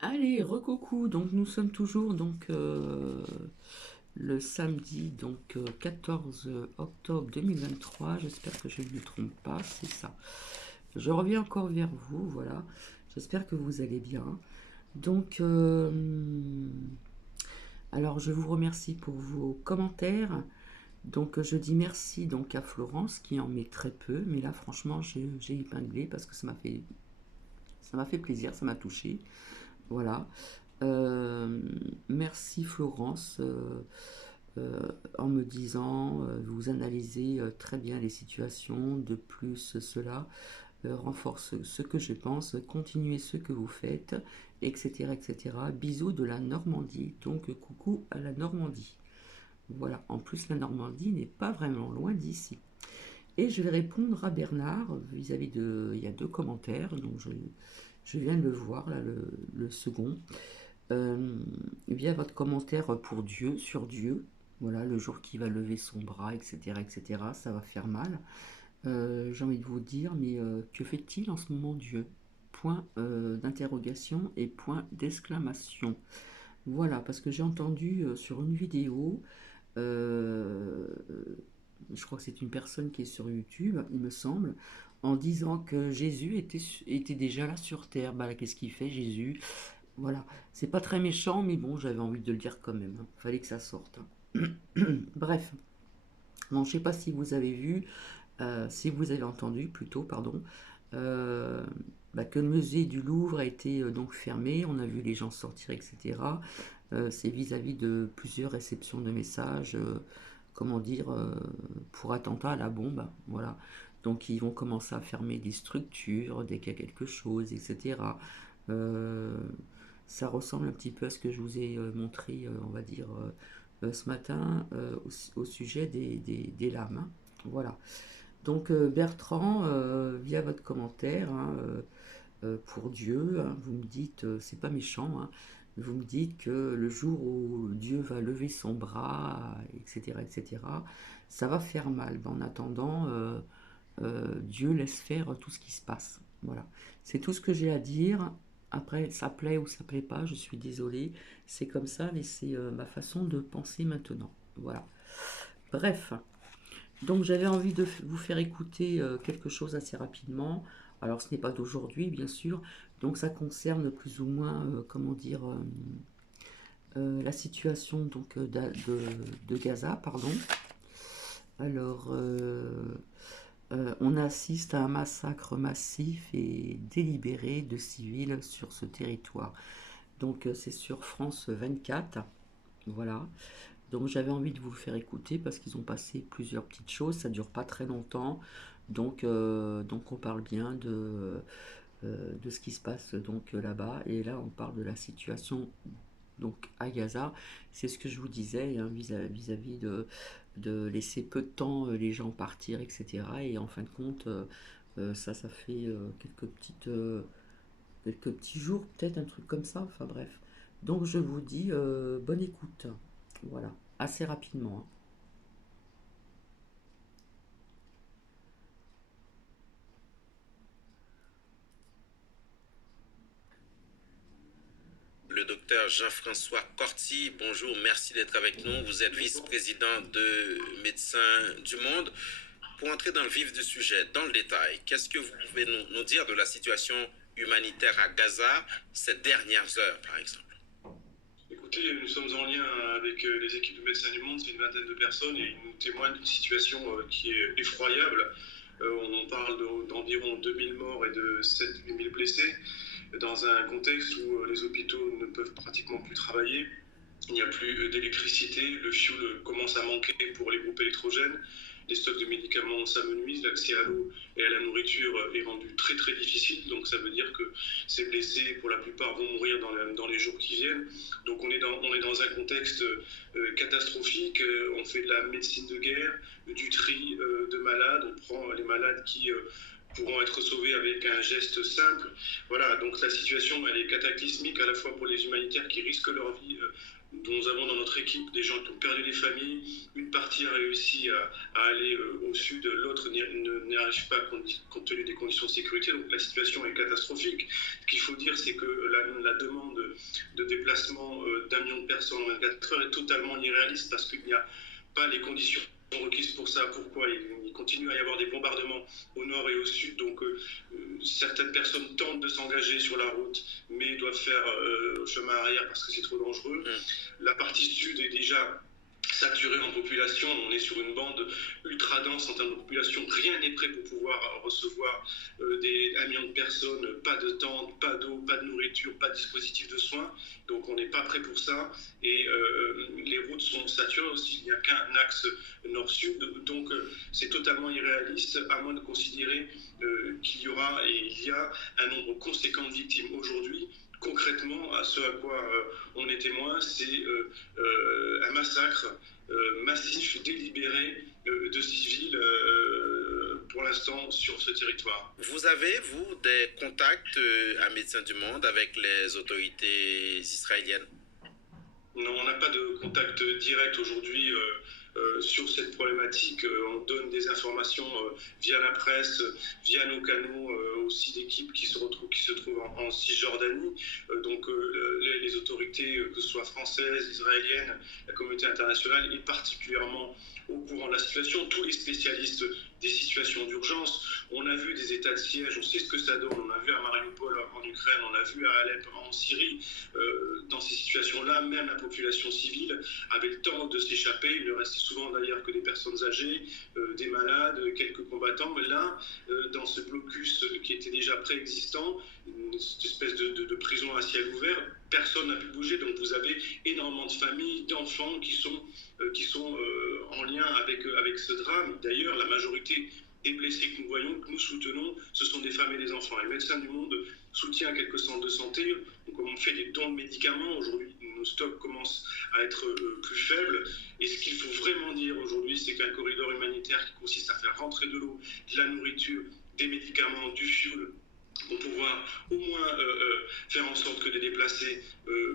Allez, recoucou. Donc nous sommes toujours le samedi 14 octobre 2023. J'espère que je ne me trompe pas, c'est ça. Je reviens encore vers vous, voilà. J'espère que vous allez bien. Donc alors je vous remercie pour vos commentaires. Donc je dis merci à Florence qui en met très peu, mais là franchement j'ai épinglé parce que ça m'a fait plaisir, ça m'a touché. Voilà. Euh, Merci Florence, en me disant, vous analysez très bien les situations, de plus cela renforce ce que je pense, continuez ce que vous faites, etc. etc. Bisous de la Normandie, donc coucou à la Normandie. Voilà, en plus la Normandie n'est pas vraiment loin d'ici. Et je vais répondre à Bernard vis-à-vis de... Il y a deux commentaires, je viens de le voir, là, le second. Euh, Via votre commentaire pour Dieu, sur Dieu, voilà, le jour qui va lever son bras, etc., etc., ça va faire mal. J'ai envie de vous dire, mais que fait-il en ce moment Dieu? Point d'interrogation et point d'exclamation. Voilà, parce que j'ai entendu sur une vidéo, euh, je crois que c'est une personne qui est sur YouTube, il me semble, en disant que Jésus était déjà là sur Terre. Bah, qu'est-ce qu'il fait Jésus? Voilà, c'est pas très méchant, mais bon, j'avais envie de le dire quand même, hein. Fallait que ça sorte, hein. Bref, bon, je sais pas si vous avez vu, si vous avez entendu plutôt, pardon, euh, que le musée du Louvre a été donc fermé. On a vu les gens sortir, etc. C'est vis-à-vis de plusieurs réceptions de messages, comment dire, pour attentat à la bombe. Voilà. Donc ils vont commencer à fermer des structures dès qu'il y a quelque chose, etc. Euh, Ça ressemble un petit peu à ce que je vous ai montré, on va dire, ce matin au sujet des lames, hein. Voilà. Donc Bertrand, via votre commentaire, hein, pour Dieu, hein, vous me dites, c'est pas méchant, hein, vous me dites que le jour où Dieu va lever son bras, etc., etc., ça va faire mal. Ben, en attendant, Dieu laisse faire tout ce qui se passe. Voilà. C'est tout ce que j'ai à dire. Après, ça plaît ou ça plaît pas, je suis désolée. C'est comme ça, mais c'est ma façon de penser maintenant. Voilà. Bref. Donc j'avais envie de vous faire écouter quelque chose assez rapidement. Alors ce n'est pas d'aujourd'hui, bien sûr. Donc ça concerne plus ou moins, comment dire, la situation de Gaza, pardon. Alors, on assiste à un massacre massif et délibéré de civils sur ce territoire. Donc c'est sur France 24. Voilà. Donc j'avais envie de vous le faire écouter parce qu'ils ont passé plusieurs petites choses, ça dure pas très longtemps. Donc on parle bien de ce qui se passe là-bas. Et là on parle de la situation donc à Gaza. C'est ce que je vous disais, hein, vis-à-vis de laisser peu de temps les gens partir, etc. Et en fin de compte, ça fait quelques petits jours, peut-être un truc comme ça, enfin bref. Donc je vous dis bonne écoute. Voilà, assez rapidement, hein. Le docteur Jean-François Corti, bonjour, merci d'être avec nous. Vous êtes vice-président de Médecins du Monde. Pour entrer dans le vif du sujet, dans le détail, qu'est-ce que vous pouvez nous dire de la situation humanitaire à Gaza ces dernières heures, par exemple? Écoutez, nous sommes en lien avec les équipes de Médecins du Monde, c'est une vingtaine de personnes et ils nous témoignent d'une situation qui est effroyable. On parle d'environ 2000 morts et de 7-8 000 blessés dans un contexte où les hôpitaux ne peuvent pratiquement plus travailler. Il n'y a plus d'électricité, le fioul commence à manquer pour les groupes électrogènes, les stocks de médicaments s'amenuisent, l'accès à l'eau et à la nourriture est rendu très très difficile, donc ça veut dire que ces blessés, pour la plupart, vont mourir dans les jours qui viennent. Donc on est dans un contexte catastrophique, on fait de la médecine de guerre, du tri de malades, on prend les malades qui pourront être sauvés avec un geste simple. Voilà, donc la situation, elle est cataclysmique à la fois pour les humanitaires qui risquent leur vie. Nous avons dans notre équipe des gens qui ont perdu des familles. Une partie a réussi à aller au sud, l'autre n'y arrive pas compte tenu des conditions de sécurité. Donc la situation est catastrophique. Ce qu'il faut dire, c'est que la demande de déplacement d'1 million de personnes en 24 heures est totalement irréaliste parce qu'il n'y a pas les conditions requises pour ça. Pourquoi il continue à y avoir des bombardements au nord et au sud, donc certaines personnes tentent de s'engager sur la route, mais doivent faire chemin arrière parce que c'est trop dangereux. La partie sud est déjà saturée en population, on est sur une bande ultra dense en termes de population, rien n'est prêt pour pouvoir recevoir 1 million de personnes, pas de tentes, pas d'eau, pas de nourriture, pas de dispositif de soins, donc on n'est pas prêt pour ça, et les routes sont saturées aussi, il n'y a qu'un axe nord-sud, donc c'est totalement irréaliste, à moins de considérer qu'il y aura et il y a un nombre conséquent de victimes aujourd'hui. Concrètement, à ce à quoi on est témoin, c'est un massacre massif, délibéré de civils pour l'instant sur ce territoire. Vous avez, vous, des contacts à Médecins du Monde avec les autorités israéliennes? Non, on n'a pas de contact direct aujourd'hui sur cette problématique. On donne des informations via la presse, via nos canaux aussi d'équipes qui se trouvent en Cisjordanie. Donc les autorités, que ce soit françaises, israéliennes, la communauté internationale est particulièrement au courant de la situation. Tous les spécialistes des situations d'urgence, on a vu des états de siège, on sait ce que ça donne, on a vu à Mariupol en Ukraine, on a vu à Alep en Syrie. Dans ces situations-là, même la population civile avait le temps de s'échapper. Il ne restait souvent d'ailleurs que des personnes âgées, des malades, quelques combattants. Mais là, dans ce blocus qui était déjà préexistant, une espèce de prison à ciel ouvert, personne n'a pu bouger. Donc vous avez énormément de familles, d'enfants qui sont en lien avec ce drame. D'ailleurs, la majorité des blessés que nous voyons, que nous soutenons, ce sont des femmes et des enfants. Et Médecins du Monde soutient quelques centres de santé. Donc, on fait des dons de médicaments. Aujourd'hui, nos stocks commencent à être plus faibles. Et ce qu'il faut vraiment dire aujourd'hui, c'est qu'un corridor humanitaire qui consiste à faire rentrer de l'eau, de la nourriture, des médicaments, du fioul, pour pouvoir au moins faire en sorte que les déplacés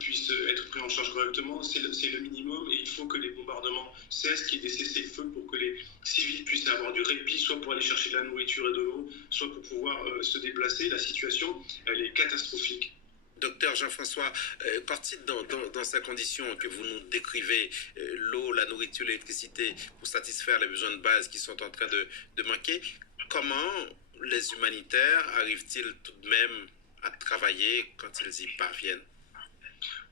puissent être pris en charge correctement, c'est le minimum, et il faut que les bombardements cessent, qu'il y ait des cessez-le-feu pour que les civils puissent avoir du répit, soit pour aller chercher de la nourriture et de l'eau, soit pour pouvoir se déplacer. La situation, elle est catastrophique. Docteur Jean-François Corti, dans ces conditions que vous nous décrivez, l'eau, la nourriture, l'électricité, pour satisfaire les besoins de base qui sont en train de manquer, comment les humanitaires arrivent-ils tout de même à travailler quand ils y parviennent?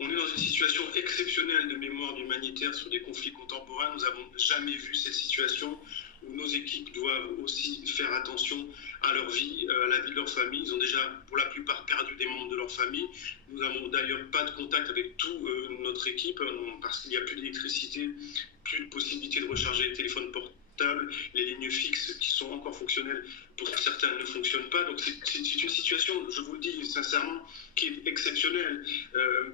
On est dans une situation exceptionnelle de mémoire humanitaire sur des conflits contemporains. Nous n'avons jamais vu cette situation où nos équipes doivent aussi faire attention à leur vie, à la vie de leur famille. Ils ont déjà, pour la plupart, perdu des membres de leur famille. Nous n'avons d'ailleurs pas de contact avec toute notre équipe parce qu'il n'y a plus d'électricité, plus de possibilité de recharger les téléphones portables. Les lignes fixes qui sont encore fonctionnelles, pour certains ne fonctionnent pas. Donc c'est une situation, je vous le dis sincèrement, qui est exceptionnelle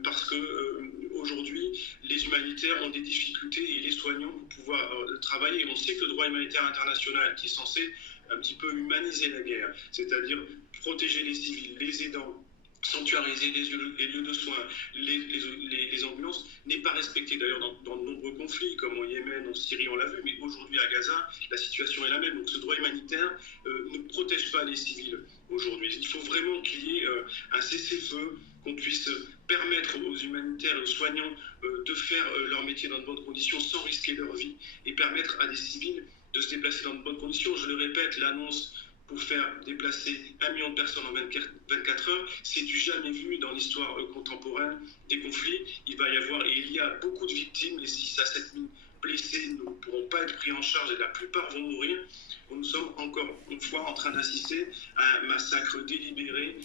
parce que aujourd'hui, les humanitaires ont des difficultés et les soignants pour pouvoir travailler. On sait que le droit humanitaire international, qui est censé un petit peu humaniser la guerre, c'est-à-dire protéger les civils, les aidants, sanctuariser les lieux de soins, les ambulances, n'est pas respecté. D'ailleurs, dans de nombreux conflits, comme au Yémen, en Syrie, on l'a vu, mais aujourd'hui à Gaza, la situation est la même. Donc ce droit humanitaire ne protège pas les civils aujourd'hui. Il faut vraiment qu'il y ait un cessez-le-feu, qu'on puisse permettre aux humanitaires et aux soignants de faire leur métier dans de bonnes conditions sans risquer leur vie et permettre à des civils de se déplacer dans de bonnes conditions. Je le répète, l'annonce pour faire déplacer 1 million de personnes en 24 heures, c'est du jamais vu dans l'histoire contemporaine des conflits. Il va y avoir, et il y a beaucoup de victimes, les 6 à 7 000 blessés ne pourront pas être pris en charge et la plupart vont mourir. Nous sommes encore une fois en train d'assister à un massacre délibéré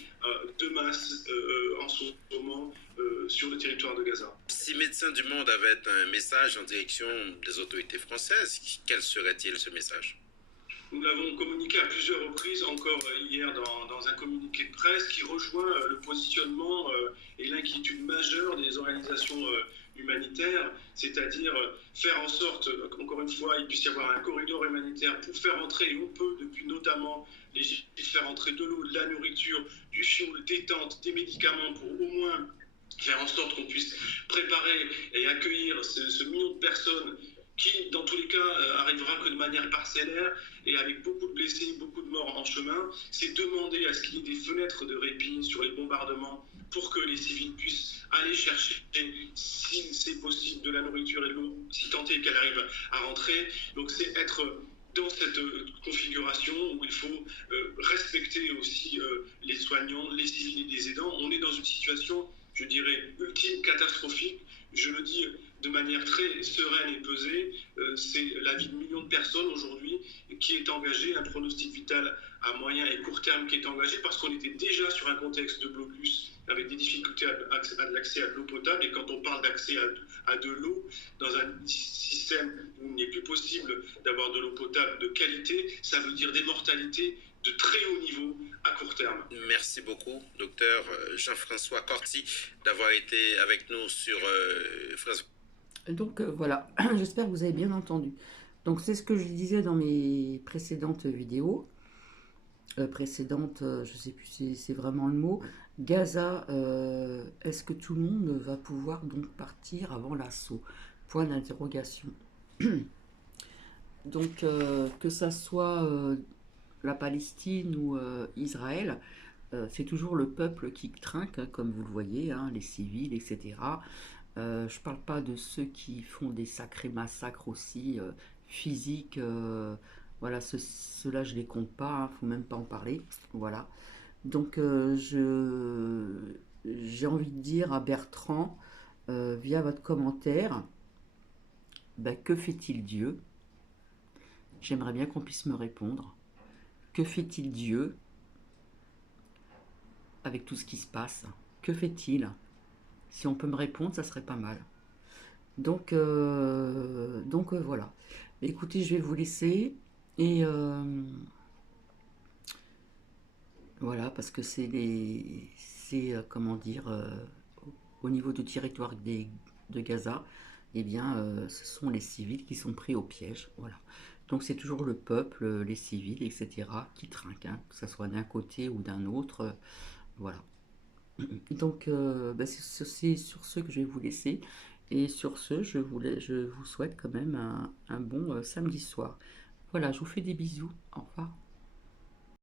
de masse en ce moment sur le territoire de Gaza. Si Médecins du Monde avait un message en direction des autorités françaises, quel serait-il ce message ? Nous l'avons communiqué à plusieurs reprises, encore hier dans un communiqué de presse qui rejoint le positionnement et l'inquiétude majeure des organisations humanitaire, c'est-à-dire faire en sorte qu'encore une fois, il puisse y avoir un corridor humanitaire pour faire entrer, et on peut depuis notamment l'Égypte, faire entrer de l'eau, de la nourriture, du fioul, des tentes, des médicaments pour au moins faire en sorte qu'on puisse préparer et accueillir ce million de personnes qui, dans tous les cas, arrivera que de manière parcellaire et avec beaucoup de blessés, beaucoup de morts en chemin. C'est demander à ce qu'il y ait des fenêtres de répit sur les bombardements pour que les civils puissent aller chercher, si c'est possible, de la nourriture et de l'eau, si tant est qu'elle arrive à rentrer. Donc c'est être dans cette configuration où il faut respecter aussi les soignants, les civils et les aidants. On est dans une situation, je dirais, ultime, catastrophique. Je le dis de manière très sereine et pesée, c'est la vie de millions de personnes aujourd'hui qui est engagée, un pronostic vital à moyen et court terme qui est engagé parce qu'on était déjà sur un contexte de blocus avec des difficultés à l'accès à de l'eau potable. Et quand on parle d'accès à de l'eau dans un système où il n'est plus possible d'avoir de l'eau potable de qualité, ça veut dire des mortalités de très haut niveau à court terme. Merci beaucoup, docteur Jean-François Corti, d'avoir été avec nous sur France. Donc voilà, j'espère que vous avez bien entendu. Donc c'est ce que je disais dans mes précédentes vidéos. Je ne sais plus si c'est vraiment le mot. Gaza, est-ce que tout le monde va pouvoir donc partir avant l'assaut? Point d'interrogation. Donc que ça soit la Palestine ou Israël, c'est toujours le peuple qui trinque, hein, comme vous le voyez, hein, les civils, etc. Je ne parle pas de ceux qui font des sacrés massacres aussi physiques. Voilà, ceux-là, je les compte pas, faut même pas en parler. Voilà. Donc, j'ai envie de dire à Bertrand, via votre commentaire, ben, que fait-il Dieu? J'aimerais bien qu'on puisse me répondre. Que fait-il Dieu avec tout ce qui se passe? Que fait-il? Si on peut me répondre, ça serait pas mal. Donc voilà. Écoutez, je vais vous laisser. Et voilà, parce que comment dire, au niveau du territoire de Gaza, eh bien, ce sont les civils qui sont pris au piège. Voilà. Donc c'est toujours le peuple, les civils, etc., qui trinquent, hein, que ce soit d'un côté ou d'un autre. Voilà. Donc c'est sur ce que je vais vous laisser. Et sur ce, je vous souhaite quand même un bon samedi soir. Voilà, je vous fais des bisous. Au revoir.